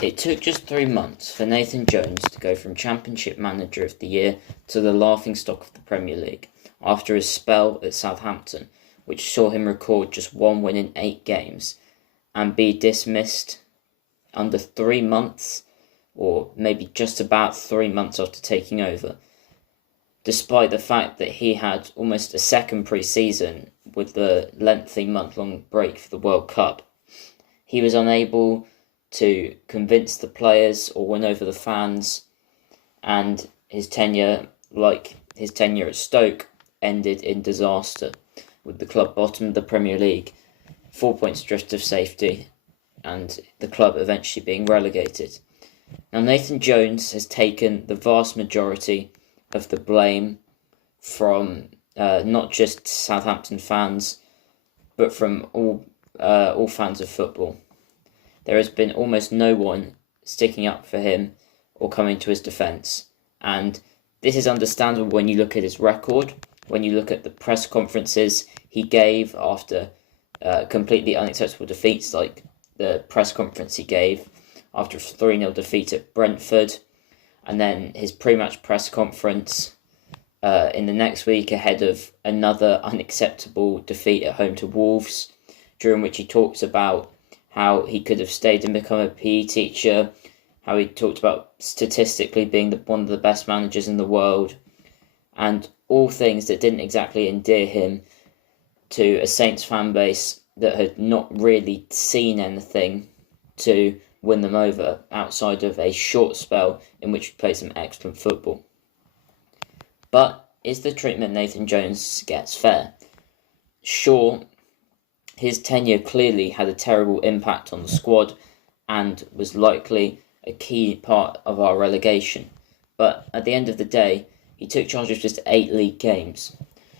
It took just 3 months for Nathan Jones to go from Championship Manager of the Year to the laughingstock of the Premier League after his spell at Southampton, which saw him record just 1 win in 8 games, and be dismissed under 3 months, or maybe just about 3 months after taking over, despite the fact that he had almost a second pre-season with the lengthy month-long break for the World Cup. He was unable to convince the players or win over the fans, and his tenure, like his tenure at Stoke, ended in disaster, with the club bottom of the Premier League, 4 points adrift of safety, and the club eventually being relegated. Now, Nathan Jones has taken the vast majority of the blame from not just Southampton fans, but from all fans of football. There has been almost no one sticking up for him or coming to his defence. And this is understandable when you look at his record, when you look at the press conferences he gave after completely unacceptable defeats, like the press conference he gave after a 3-0 defeat at Brentford, and then his pre-match press conference in the next week ahead of another unacceptable defeat at home to Wolves, during which he talks about how he could have stayed and become a PE teacher, how he talked about statistically being one of the best managers in the world, and all things that didn't exactly endear him to a Saints fan base that had not really seen anything to win them over outside of a short spell in which he played some excellent football. But is the treatment Nathan Jones gets fair? Sure, his tenure clearly had a terrible impact on the squad and was likely a key part of our relegation. But at the end of the day, he took charge of just 8 league games.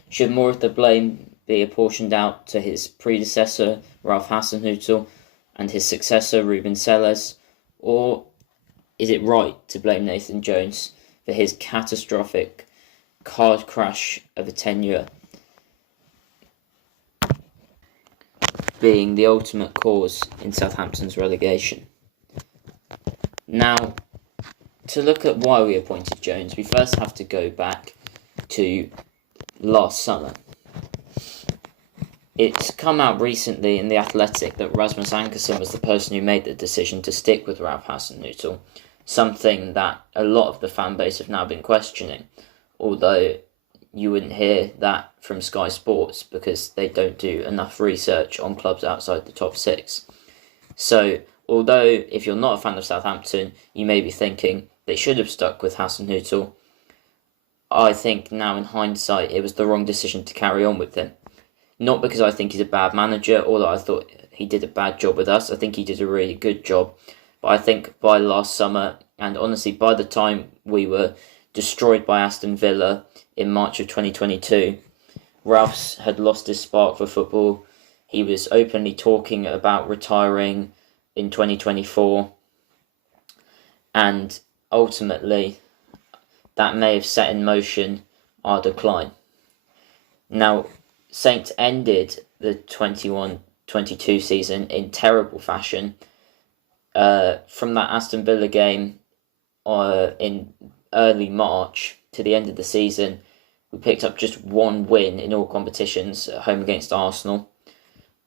Should more of the blame be apportioned out to his predecessor, Ralph Hasenhüttl, and his successor, Ruben Selles? Or is it right to blame Nathan Jones for his catastrophic card crash of a tenure being the ultimate cause in Southampton's relegation? Now, to look at why we appointed Jones, we first have to go back to last summer. It's come out recently in The Athletic that Rasmus Ankersen was the person who made the decision to stick with Ralph Hasenhüttl, something that a lot of the fan base have now been questioning, although you wouldn't hear that from Sky Sports because they don't do enough research on clubs outside the top 6. So, although if you're not a fan of Southampton, you may be thinking they should have stuck with Hasenhüttl, I think now in hindsight it was the wrong decision to carry on with him. Not because I think he's a bad manager or that I thought he did a bad job with us. I think he did a really good job. But I think by last summer, and honestly by the time we were destroyed by Aston Villa in March of 2022, Ralph's had lost his spark for football. He was openly talking about retiring in 2024. And ultimately, that may have set in motion our decline. Now, Saints ended the 21-22 season in terrible fashion. From that Aston Villa game in early March to the end of the season, we picked up just 1 win in all competitions at home against Arsenal,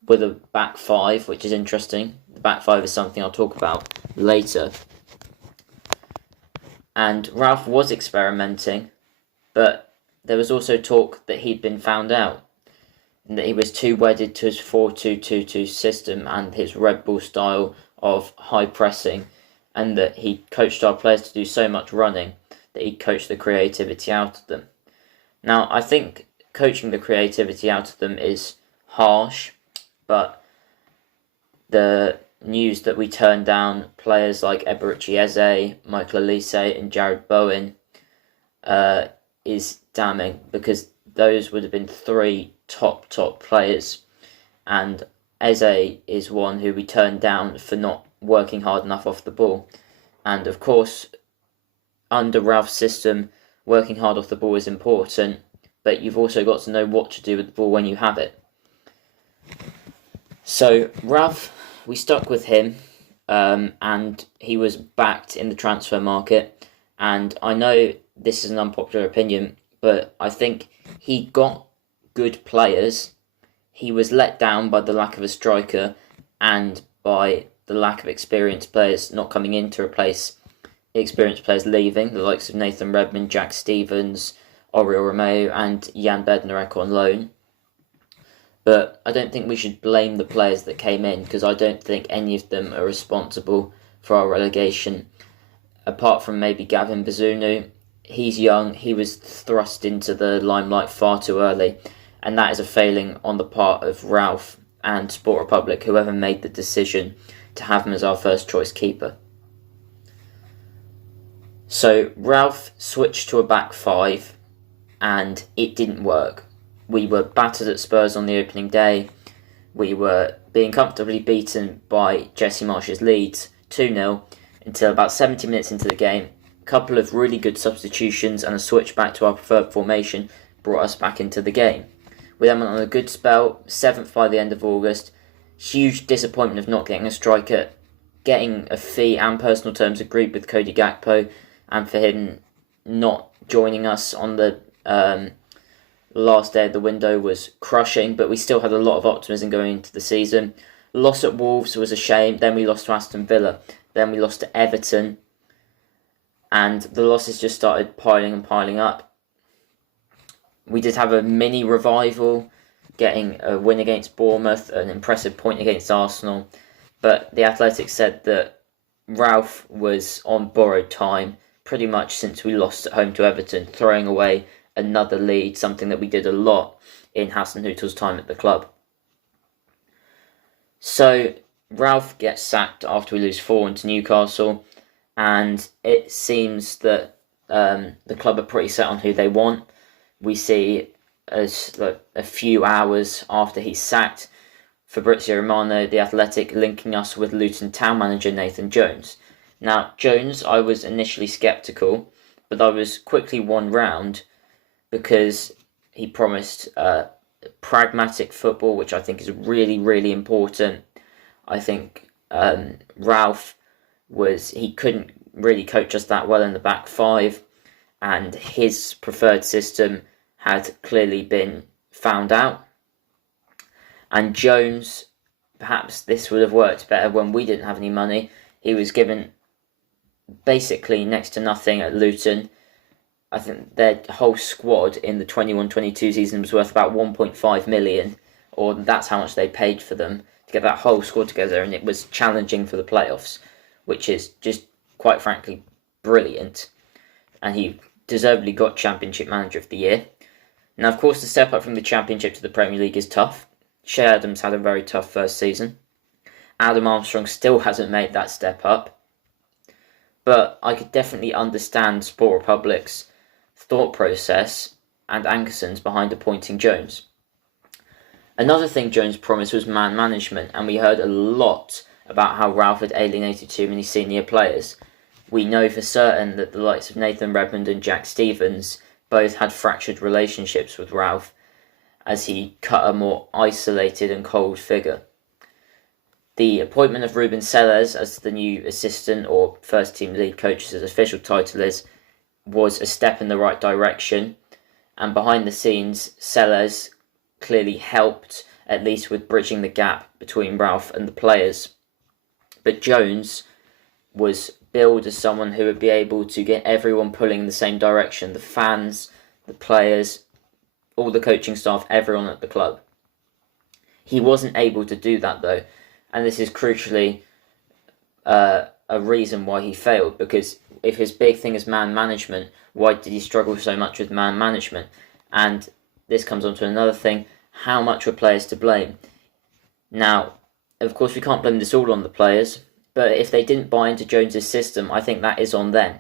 with a back 5, which is interesting. The back 5 is something I'll talk about later. And Ralph was experimenting, but there was also talk that he'd been found out, and that he was too wedded to his 4-2-2-2 system and his Red Bull style of high pressing, and that he coached our players to do so much running that he coached the creativity out of them. Now, I think coaching the creativity out of them is harsh, but the news that we turned down players like Eberechi Eze, Michael Elise and Jared Bowen is damning, because those would have been 3 top players, and Eze is one who we turned down for not working hard enough off the ball. And of course, under Ralph's system, working hard off the ball is important, but you've also got to know what to do with the ball when you have it. So Ralph, we stuck with him. and he was backed in the transfer market. And I know this is an unpopular opinion, but I think he got good players. He was let down by the lack of a striker and by the lack of experienced players not coming in to replace experienced players leaving, the likes of Nathan Redmond, Jack Stephens, Oriol Romeu and Jan Bednarek on loan. But I don't think we should blame the players that came in, because I don't think any of them are responsible for our relegation. Apart from maybe Gavin Bazunu, he's young, he was thrust into the limelight far too early, and that is a failing on the part of Ralph and Sport Republic, whoever made the decision to have him as our first choice keeper. So Ralph switched to a back five, and it didn't work. We were battered at Spurs on the opening day. We were being comfortably beaten by Jesse Marsch's Leeds 2-0 until about 70 minutes into the game. A couple of really good substitutions and a switch back to our preferred formation brought us back into the game. We then went on a good spell, 7th by the end of August. Huge disappointment of not getting a striker, getting a fee and personal terms agreed with Cody Gakpo, and for him not joining us on the last day of the window was crushing, but we still had a lot of optimism going into the season. Loss at Wolves was a shame, then we lost to Aston Villa, then we lost to Everton, and the losses just started piling up. We did have a mini revival, getting a win against Bournemouth, an impressive point against Arsenal, but the Athletic said that Ralph was on borrowed time pretty much since we lost at home to Everton, throwing away another lead, something that we did a lot in Hasenhüttl's time at the club. So Ralph gets sacked after we lose 4-1 to Newcastle, and it seems that the club are pretty set on who they want. We see as a few hours after he's sacked, Fabrizio Romano, the Athletic, linking us with Luton Town manager Nathan Jones. Now, Jones, I was initially sceptical, but I was quickly won round because he promised pragmatic football, which I think is really, really important. I think Ralph he couldn't really coach us that well in the back five, and his preferred system had clearly been found out. And Jones, perhaps this would have worked better when we didn't have any money. He was given basically next to nothing at Luton. I think their whole squad in the 21-22 season was worth about 1.5 million, or that's how much they paid for them to get that whole squad together, and it was challenging for the playoffs, which is just, quite frankly, brilliant. And he deservedly got Championship Manager of the Year. Now, of course, the step up from the Championship to the Premier League is tough. Che Adams had a very tough first season. Adam Armstrong still hasn't made that step up. But I could definitely understand Sport Republic's thought process and Ankerson's behind appointing Jones. Another thing Jones promised was man management, and we heard a lot about how Ralph had alienated too many senior players. We know for certain that the likes of Nathan Redmond and Jack Stephens both had fractured relationships with Ralph, as he cut a more isolated and cold figure. The appointment of Ruben Sellés as the new assistant or first team lead coach, as his official title is, was a step in the right direction, and behind the scenes Sellés clearly helped at least with bridging the gap between Ralph and the players. But Jones was billed as someone who would be able to get everyone pulling in the same direction, the fans, the players, all the coaching staff, everyone at the club. He wasn't able to do that though, and this is crucially a reason why he failed, because if his big thing is man management, why did he struggle so much with man management? And this comes on to another thing, how much were players to blame? Now, of course we can't blame this all on the players, but if they didn't buy into Jones's system, I think that is on them.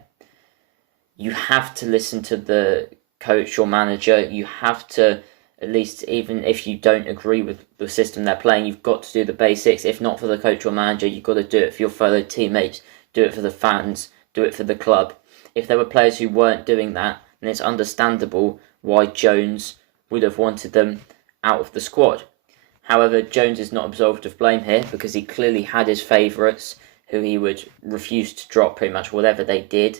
You have to listen to the coach or manager, you have to, at least even if you don't agree with the system they're playing, you've got to do the basics. If not for the coach or manager, you've got to do it for your fellow teammates, do it for the fans, do it for the club. If there were players who weren't doing that, then it's understandable why Jones would have wanted them out of the squad. However, Jones is not absolved of blame here, because he clearly had his favourites who he would refuse to drop pretty much whatever they did.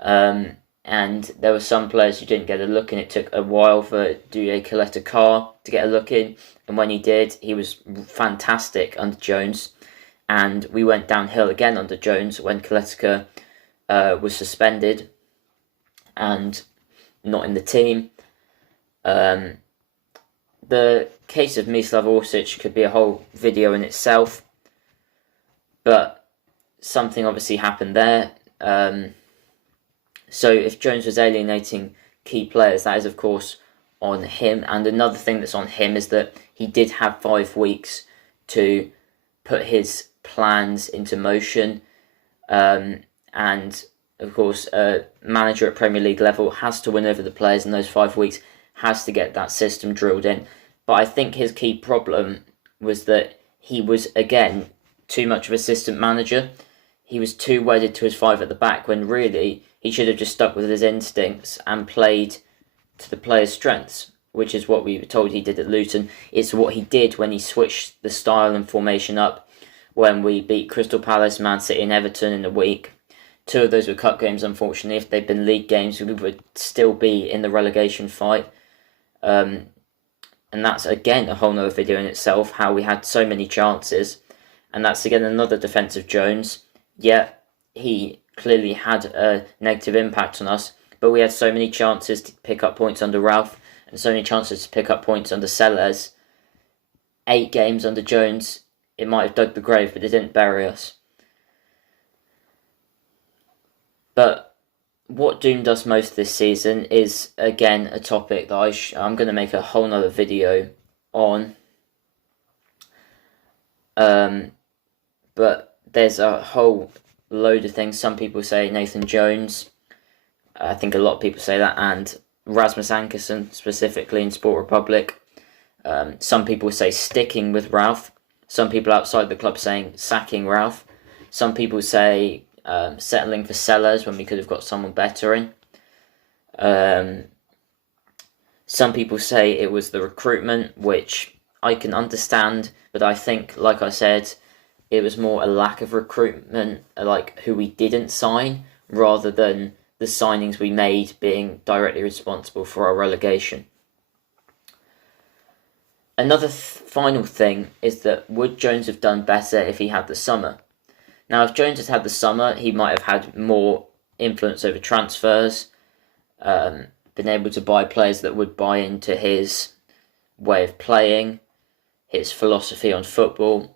And there were some players who didn't get a look in. It took a while for Douye Caleta-Car to get a look in. And when he did, he was fantastic under Jones. And we went downhill again under Jones when Caleta-Car was suspended and not in the team. The case of Mislav Orsic could be a whole video in itself, but something obviously happened there. So if Jones was alienating key players, that is of course on him. And another thing that's on him is that he did have 5 weeks to put his plans into motion. And of course, a manager at Premier League level has to win over the players in those 5 weeks, has to get that system drilled in. But I think his key problem was that he was, again, too much of assistant manager. He was too wedded to his 5 at the back when really he should have just stuck with his instincts and played to the players' strengths, which is what we were told he did at Luton. It's what he did when he switched the style and formation up when we beat Crystal Palace, Man City and Everton in a week. 2 of those were cup games, unfortunately. If they'd been league games, we would still be in the relegation fight. And that's, again, a whole nother video in itself, how we had so many chances. And that's, again, another defence of Jones. Yet, he clearly had a negative impact on us. But we had so many chances to pick up points under Ralph and so many chances to pick up points under Sellés. 8 games under Jones, it might have dug the grave, but it didn't bury us. But what doomed us most this season is, again, a topic that I'm going to make a whole nother video on. But there's a whole load of things. Some people say Nathan Jones. I think a lot of people say that. And Rasmus Ankersen, specifically in Sport Republic. Some people say sticking with Ralph. Some people outside the club saying sacking Ralph. Some people say settling for Sellés when we could have got someone better in. Some people say it was the recruitment, which I can understand, but I think, like I said, it was more a lack of recruitment, like who we didn't sign, rather than the signings we made being directly responsible for our relegation. Another final thing is that would Jones have done better if he had the summer? Now, if Jones had had the summer, he might have had more influence over transfers, been able to buy players that would buy into his way of playing, his philosophy on football.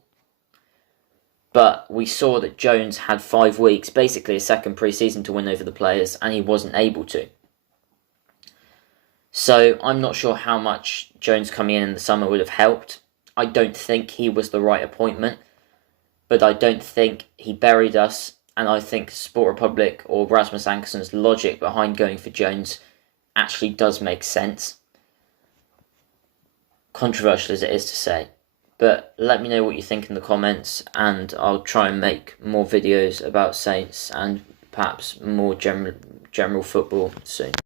But we saw that Jones had 5 weeks, basically a second pre-season, to win over the players, and he wasn't able to. So I'm not sure how much Jones coming in the summer would have helped. I don't think he was the right appointment, but I don't think he buried us, and I think Sport Republic or Rasmus Ankersen's logic behind going for Jones actually does make sense. Controversial as it is to say. But let me know what you think in the comments, and I'll try and make more videos about Saints and perhaps more general football soon.